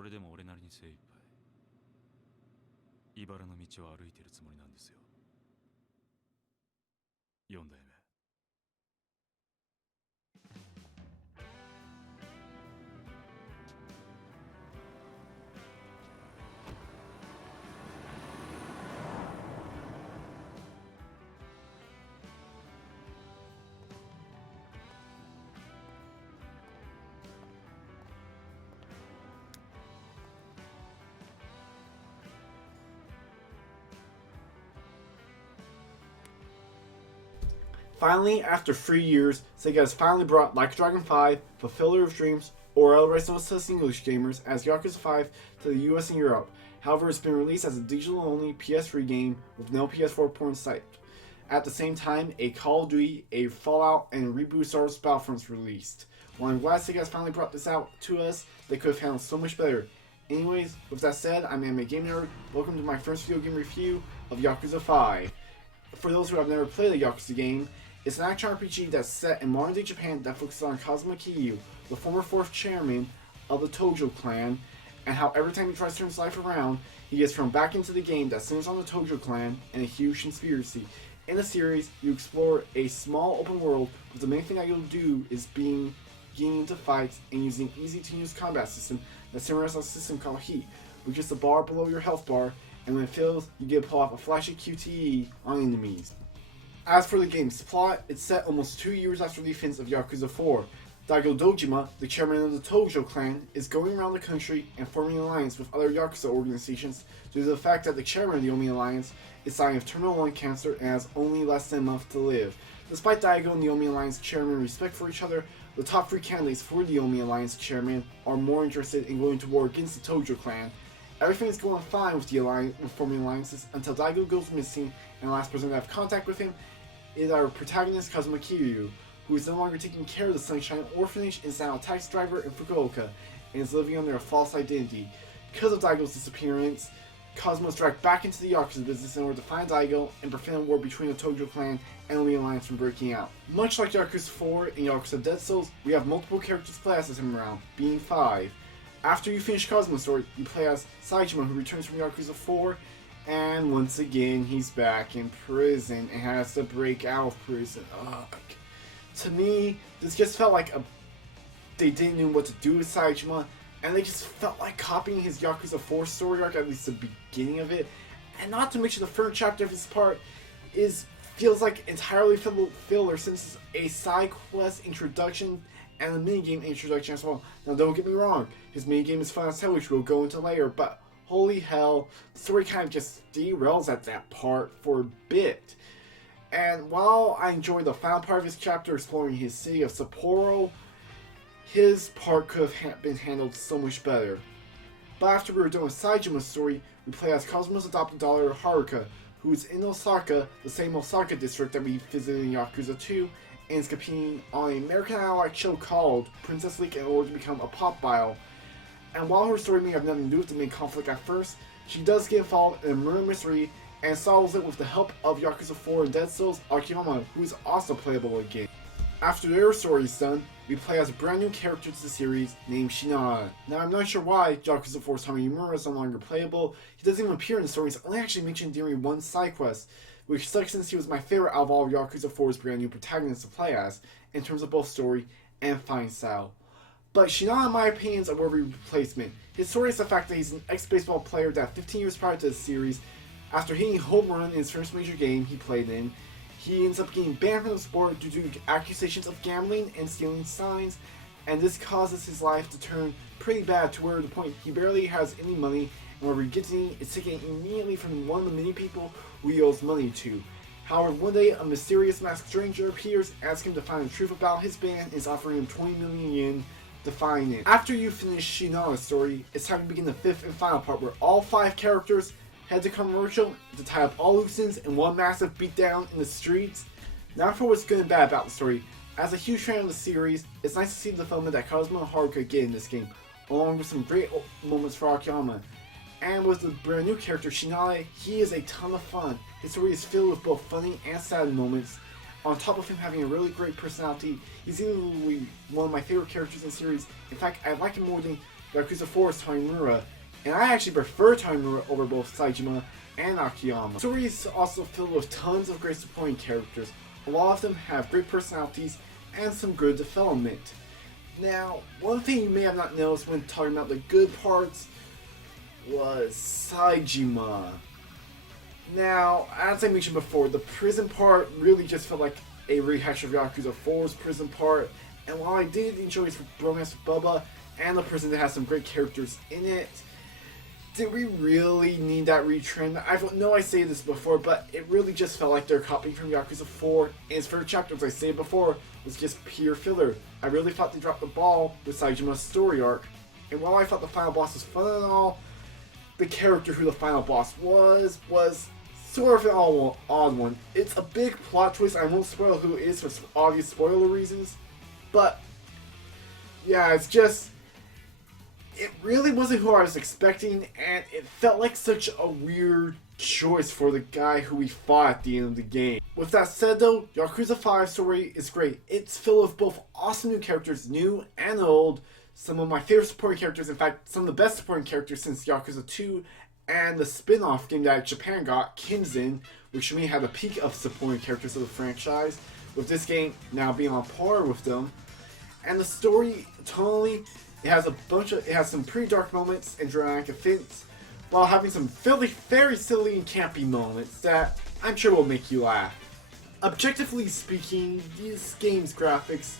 これでも俺なりに精一杯茨の道を歩いているつもりなんですよ。4代目。Finally, after 3 years, Sega has finally brought Like a Dragon 5, Fulfiller of Dreams, or otherwise known to us English gamers as Yakuza 5 to the US and Europe. However, it's been released as a digital-only PS3 game with no PS4 port in sight. At the same time, a Call of Duty, a Fallout, and a reboot Star Wars Battlefront was released. While I'm glad Sega has finally brought this out to us, they could have handled so much better. Anyways, with that said, I'm Anime Game Nerd. Welcome to my first video game review of Yakuza 5. For those who have never played a Yakuza game, it's an action RPG that's set in modern-day Japan that focuses on Kazuma Kiryu, the former 4th chairman of the Tojo clan, and how every time he tries to turn his life around, he gets thrown back into the game that centers on the Tojo clan and a huge conspiracy. In the series, you explore a small open world, but the main thing that you'll do is getting into fights and using an easy-to-use combat system that centers on a system called Heat, which is the bar below your health bar, and when it fills, you get to pull off a flashy QTE on enemies. As for the game's plot, it's set almost 2 years after the events of Yakuza 4. Daigo Dojima, the chairman of the Tojo clan, is going around the country and forming an alliance with other Yakuza organizations due to the fact that the chairman of the Omi Alliance is dying of terminal lung cancer and has only less than a month to live. Despite Daigo and the Omi Alliance chairman respect for each other, the top 3 candidates for the Omi Alliance chairman are more interested in going to war against the Tojo clan. Everything is going fine with forming alliances until Daigo goes missing, and the last person to have contact with him is our protagonist Kazuma Kiryu, who is no longer taking care of the Sunshine Orphanage and is now a taxi driver in Fukuoka, and is living under a false identity. Because of Daigo's disappearance, Kazuma is dragged back into the Yakuza business in order to find Daigo and prevent a war between the Tojo clan and the Alliance from breaking out. Much like Yakuza 4 and Yakuza Dead Souls, we have multiple characters to play as this time around, being 5. After you finish Kazuma's story, you play as Saejima, who returns from Yakuza 4, and once again, he's back in prison and has to break out of prison. To me, this just felt like they didn't know what to do with Saejima, and they just felt like copying his Yakuza 4 story arc, at least the beginning of it. And not to mention the third chapter of his part feels like entirely filler, since it's a side quest introduction and a minigame introduction as well. Now don't get me wrong, his minigame is fun as hell, which we'll go into later, but holy hell, the story kind of just derails at that part for a bit. And while I enjoyed the final part of his chapter exploring his city of Sapporo, his part could have been handled so much better. But after we were done with Saejima's story, we play as Kazuma's adopted daughter Haruka, who is in Osaka, the same Osaka district that we visited in Yakuza 2, and is competing on an American Idol show called Princess League in order to become a pop idol. And while her story may have nothing to do with the main conflict at first, she does get involved in a murder mystery and solves it with the help of Yakuza 4 and Dead Souls Akiyama, who is also playable again. After their story is done, we play as a brand new character to the series named Shinada. Now I'm not sure why Yakuza 4's Hamimura is no longer playable. He doesn't even appear in the story, he's only actually mentioned during one side quest, which sucks since he was my favorite out of all of Yakuza 4's brand new protagonists to play as, in terms of both story and fighting style. But Shinada, in my opinion, is a worthy replacement. His story is the fact that he's an ex-baseball player that 15 years prior to the series, after hitting a home run in his first major game he played in, he ends up getting banned from the sport due to accusations of gambling and stealing signs, and this causes his life to turn pretty bad to where the point he barely has any money, and whenever he gets any, it's taken immediately from one of the many people who he owes money to. However, one day a mysterious masked stranger appears, asking him to find the truth about his ban, and is offering him 20 million yen to find it. After you finish Shinada's story, it's time to begin the 5th and final part, where all 5 characters head to commercial to tie up all loose ends in one massive beatdown in the streets. Now for what's good and bad about the story. As a huge fan of the series, it's nice to see the development that Kazuma and Haruka get in this game, along with some great moments for Akiyama. And with the brand new character Shinada, he is a ton of fun. His story is filled with both funny and sad moments. On top of him having a really great personality, he's easily one of my favorite characters in the series. In fact, I like him more than Yakuza 4's Taimura, and I actually prefer Taimura over both Saejima and Akiyama. The story is also filled with tons of great supporting characters. A lot of them have great personalities and some good development. Now, one thing you may have not noticed when talking about the good parts was Saejima. Now, as I mentioned before, the prison part really just felt like a rehash of Yakuza 4's prison part, and while I did enjoy his romance with Bubba and the prison that has some great characters in it, did we really need that retrend? I know I say this before, but it really just felt like they're copying from Yakuza 4, and its first chapter, as I said before, was just pure filler. I really thought they dropped the ball with Saejima's story arc, and while I thought the final boss was fun and all, the character who the final boss was sort of an odd one. It's a big plot twist. I won't spoil who it is for obvious spoiler reasons, but yeah, it's just, it really wasn't who I was expecting, and it felt like such a weird choice for the guy who we fought at the end of the game. With that said though, Yakuza 5 story is great. It's filled with both awesome new characters, new and old, some of my favorite supporting characters, in fact, some of the best supporting characters since Yakuza 2, and the spin-off game that Japan got, Kinzen, which to me had the peak of supporting characters of the franchise, with this game now being on par with them. And the story, tonally, it has some pretty dark moments and dramatic events, while having some very silly and campy moments that I'm sure will make you laugh. Objectively speaking, this game's graphics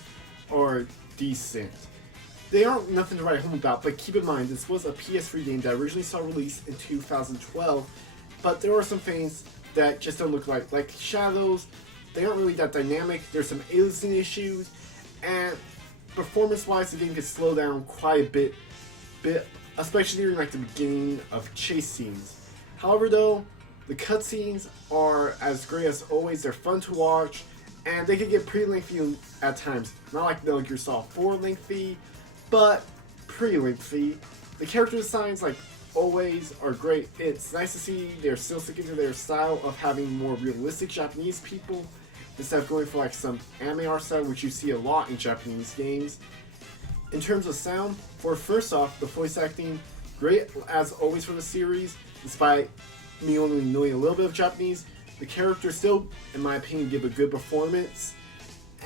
are decent. They aren't nothing to write home about, but keep in mind this was a PS3 game that originally saw release in 2012, but there are some things that just don't look like shadows. They aren't really that dynamic. There's some aliasing issues, and performance-wise, the game could slow down quite a bit, especially during like the beginning of chase scenes. However, though, the cutscenes are as great as always. They're fun to watch, and they can get pretty lengthy at times. Not like Metal Gear Solid 4 lengthy, but pretty lengthy. The character designs, like always, are great. It's nice to see they're still sticking to their style of having more realistic Japanese people, instead of going for like some anime art style, which you see a lot in Japanese games. In terms of sound, first off, the voice acting, great as always for the series. Despite me only knowing a little bit of Japanese, the characters still, in my opinion, give a good performance.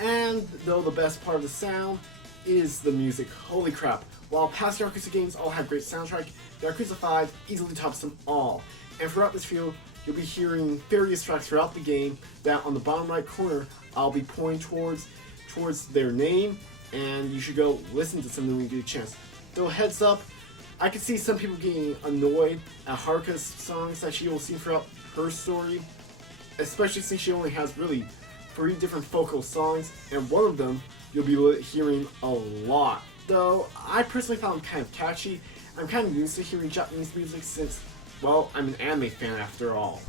And though the best part of the sound is the music. Holy crap. While past Yakuza games all have great soundtrack, Yakuza 5 easily tops them all. And throughout this video, you'll be hearing various tracks throughout the game that on the bottom right corner, I'll be pointing towards their name, and you should go listen to some of them when you get a chance. Though heads up, I can see some people getting annoyed at Haruka's songs that she will sing throughout her story, especially since she only has really 3 different vocal songs, and one of them you'll be hearing a lot. Though I personally found it kind of catchy. I'm kind of used to hearing Japanese music since, well, I'm an anime fan after all.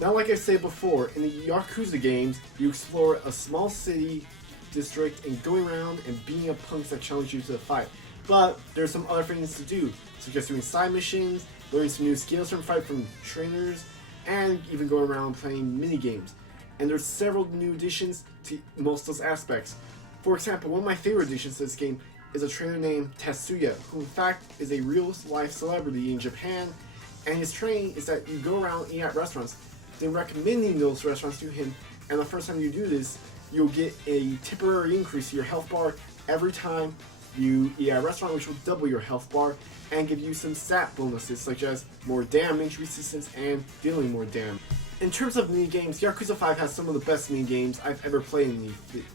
Now, like I said before, in the Yakuza games, you explore a small city, district, and going around and beating up punks that challenge you to the fight. But there's some other things to do, such as doing side missions, learning some new skills from trainers, and even going around playing mini games. And there's several new additions to most of those aspects. For example, one of my favorite additions to this game is a trainer named Tetsuya, who in fact is a real-life celebrity in Japan, and his training is that you go around eating at restaurants, then recommending those restaurants to him, and the first time you do this, you'll get a temporary increase to your health bar every time you eat at a restaurant, which will double your health bar and give you some stat bonuses such as more damage resistance and dealing more damage. In terms of mini games, Yakuza 5 has some of the best mini games I've ever played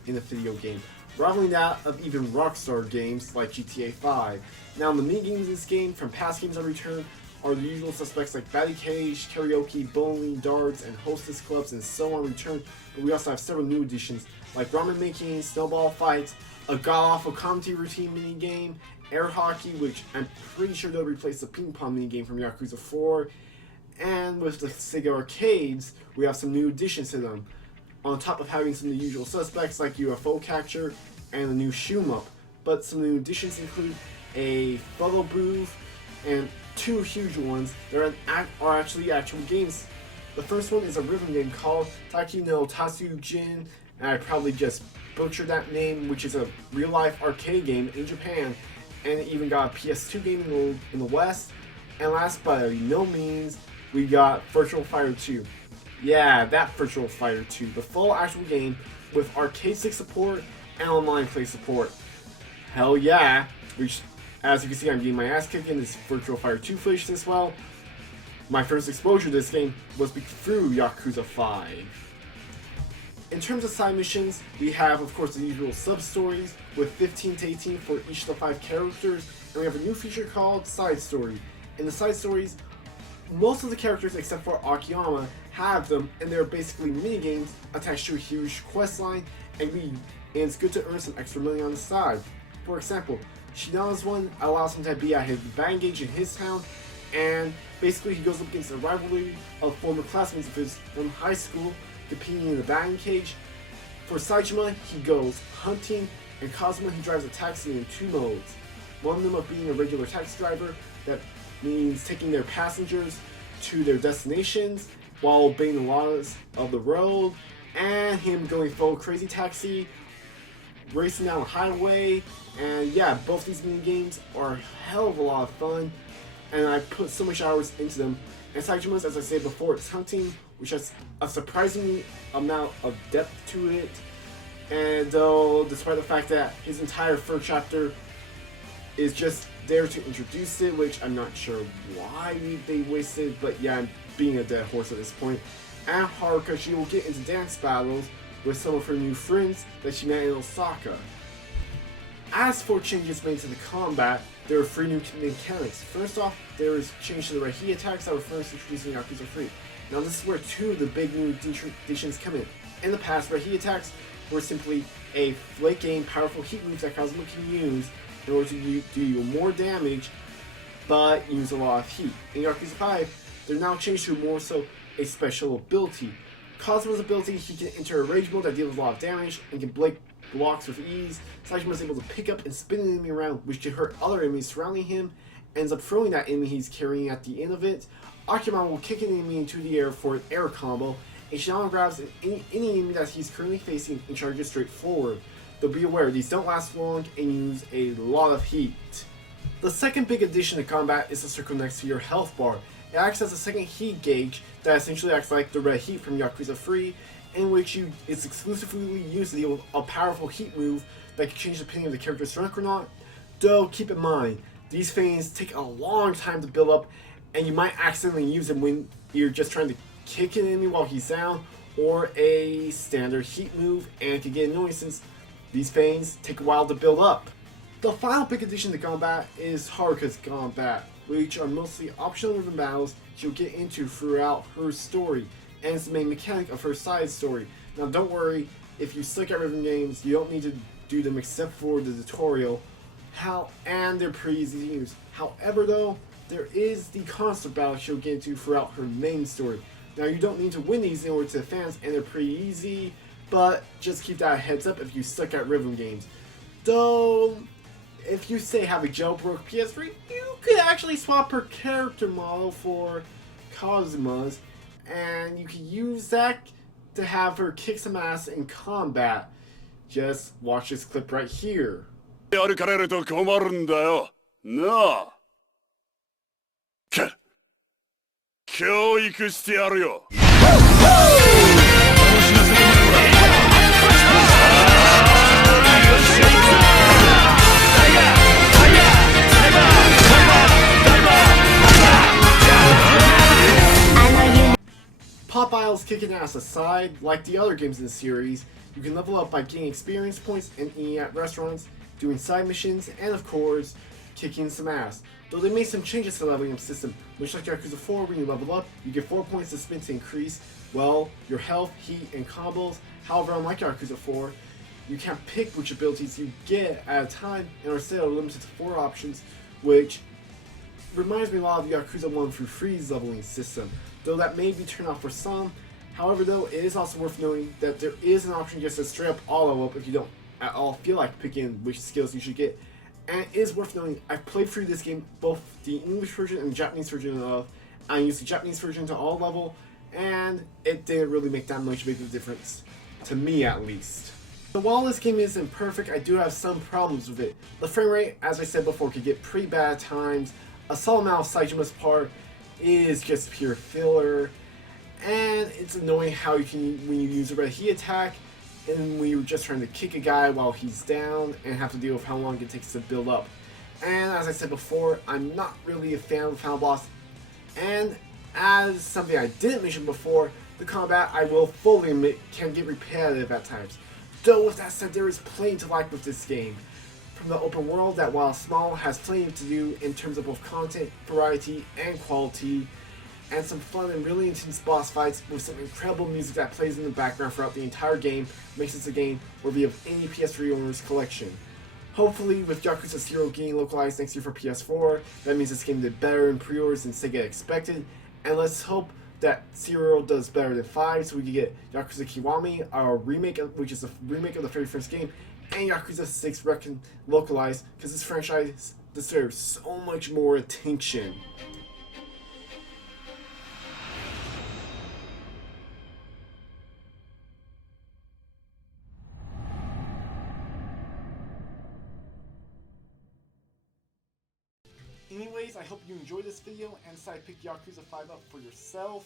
in a video game, rivaling that of even Rockstar games like GTA 5. Now, the mini games in this game from past games I returned are the usual suspects like Batty Cage, Karaoke, Bowling, Darts, and Hostess Clubs, and so on returned, but we also have several new additions like ramen making, snowball fights, a god-awful comedy routine mini game, air hockey, which I'm pretty sure they'll replace the ping pong mini game from Yakuza 4, and with the Sega arcades, we have some new additions to them, on top of having some of the usual suspects like UFO capture and the new shoot-em-up. But some new additions include a photo booth and 2 huge ones that are actually actual games. The first one is a rhythm game called Taiki no Tatsujin, and I probably just butchered that name, which is a real-life arcade game in Japan. and it even got a PS2 game in the West. And last but by no means, we got Virtual Fighter 2. Yeah, that Virtual Fighter 2, the full actual game with arcade stick support and online play support. Hell yeah! Which, as you can see, I'm getting my ass kicked in this Virtual Fighter 2 footage as well. My first exposure to this game was through Yakuza 5. In terms of side missions, we have, of course, the usual sub-stories with 15 to 18 for each of the 5 characters, and we have a new feature called Side Story. In the side stories, most of the characters except for Akiyama have them, and they're basically minigames attached to a huge quest line, and it's good to earn some extra money on the side. For example, Shinana's one allows him to be at his batting gauge in his town, and basically he goes up against a rivalry of former classmates of his from high school, competing in the batting cage. For Saejima, he goes hunting, and Kazuma, he drives a taxi in 2 modes. One of them of being a regular taxi driver, that means taking their passengers to their destinations while obeying the laws of the road, and him going full crazy taxi, racing down the highway. And yeah, both these mini games are a hell of a lot of fun, and I put so much hours into them. And Saijima's, as I said before, it's hunting, which has a surprising amount of depth to it. And though, despite the fact that his entire first chapter is just there to introduce it, which I'm not sure why they wasted, but yeah, I'm being a dead horse at this point. And Haruka, she will get into dance battles with some of her new friends that she met in Osaka. As for changes made to the combat, there are 3 new mechanics. First off, there is change to the Rehi attacks that were first introduced in Yakuza 3. Now this is where 2 of the big new additions come in. In the past, Rehi attacks were simply a flaking, powerful heat move that Kazuma can use in order to do you more damage, but use a lot of heat. In Yakuza 5, they're now changed to more so a special ability. Kazuma's ability, he can enter a rage mode that deals a lot of damage and can break blocks with ease. Saejima is able to pick up and spin an enemy around, which can hurt other enemies surrounding him, ends up throwing that enemy he's carrying at the end of it. Akiyama will kick an enemy into the air for an air combo, and Shinana grabs any enemy that he's currently facing and charges straight forward. Though be aware, these don't last long and use a lot of heat. The second big addition to combat is the circle next to your health bar. It acts as a second heat gauge that essentially acts like the red heat from Yakuza 3, in which it's exclusively used to deal with a powerful heat move that can change depending on the character's strength or not. Though keep in mind, these things take a long time to build up, and you might accidentally use them when you're just trying to kick an enemy while he's down, or a standard heat move, and it can get annoying since these things take a while to build up. The final big addition to combat is Haruka's combat, which are mostly optional rhythm battles she'll get into throughout her story, and it's the main mechanic of her side story. Now don't worry, if you suck at rhythm games, you don't need to do them except for the tutorial, and they're pretty easy to use. However though, there is the constant battle she'll get into throughout her main story. Now you don't need to win these in order to advance, and they're pretty easy, but just keep that heads up if you suck at rhythm games. Though, if you say have a jailbroke PS3, you could actually swap her character model for Kazuma's, and you can use that to have her kick some ass in combat. Just watch this clip right here. 歩かれると困るんだよ。なあ。教育してやるよ。Pop Isles kicking ass aside, like the other games in the series, you can level up by getting experience points and eating at restaurants, doing side missions, and of course, kicking some ass. Though they made some changes to the leveling up system, much like Yakuza 4, when you level up, you get 4 points to spend to increase, well, your health, heat, and combos. However, unlike Yakuza 4, you can't pick which abilities you get at a time, and are instead limited to 4 options, which reminds me a lot of Yakuza 1 through 3's leveling system, though that may be turned off for some. However though, it is also worth noting that there is an option just to straight up all level up if you don't at all feel like picking which skills you should get. And it is worth noting, I've played through this game, both the English version and the Japanese version of, I used the Japanese version to all level, and it didn't really make that much big of a difference, to me at least. So while this game isn't perfect, I do have some problems with it. The frame rate, as I said before, could get pretty bad at times. A solid amount of Saijima's part is just pure filler. And it's annoying how you can, when you use a red heat attack, and when you're just trying to kick a guy while he's down, and have to deal with how long it takes to build up. And as I said before, I'm not really a fan of the final boss. And as something I didn't mention before, the combat, I will fully admit, can get repetitive at times. Though with that said, there is plenty to like with this game. From the open world that, while small, has plenty to do in terms of both content, variety, and quality, and some fun and really intense boss fights with some incredible music that plays in the background throughout the entire game, makes this a game worthy of any PS3 owner's collection. Hopefully, with Yakuza 0 getting localized next year for PS4, that means this game did better in pre-orders than Sega expected, and let's hope that 0 does better than 5, so we can get Yakuza Kiwami, our remake, which is a remake of the very first game, and Yakuza 6 localized, because this franchise deserves so much more attention. Anyways, I hope you enjoyed this video and decided to pick Yakuza 5 up for yourself.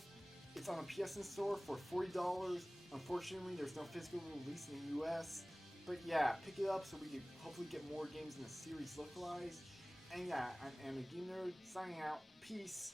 It's on a PSN store for $40. Unfortunately, there's no physical release in the US. But yeah, pick it up so we can hopefully get more games in the series localized. And yeah, I'm a Game Nerd, signing out. Peace.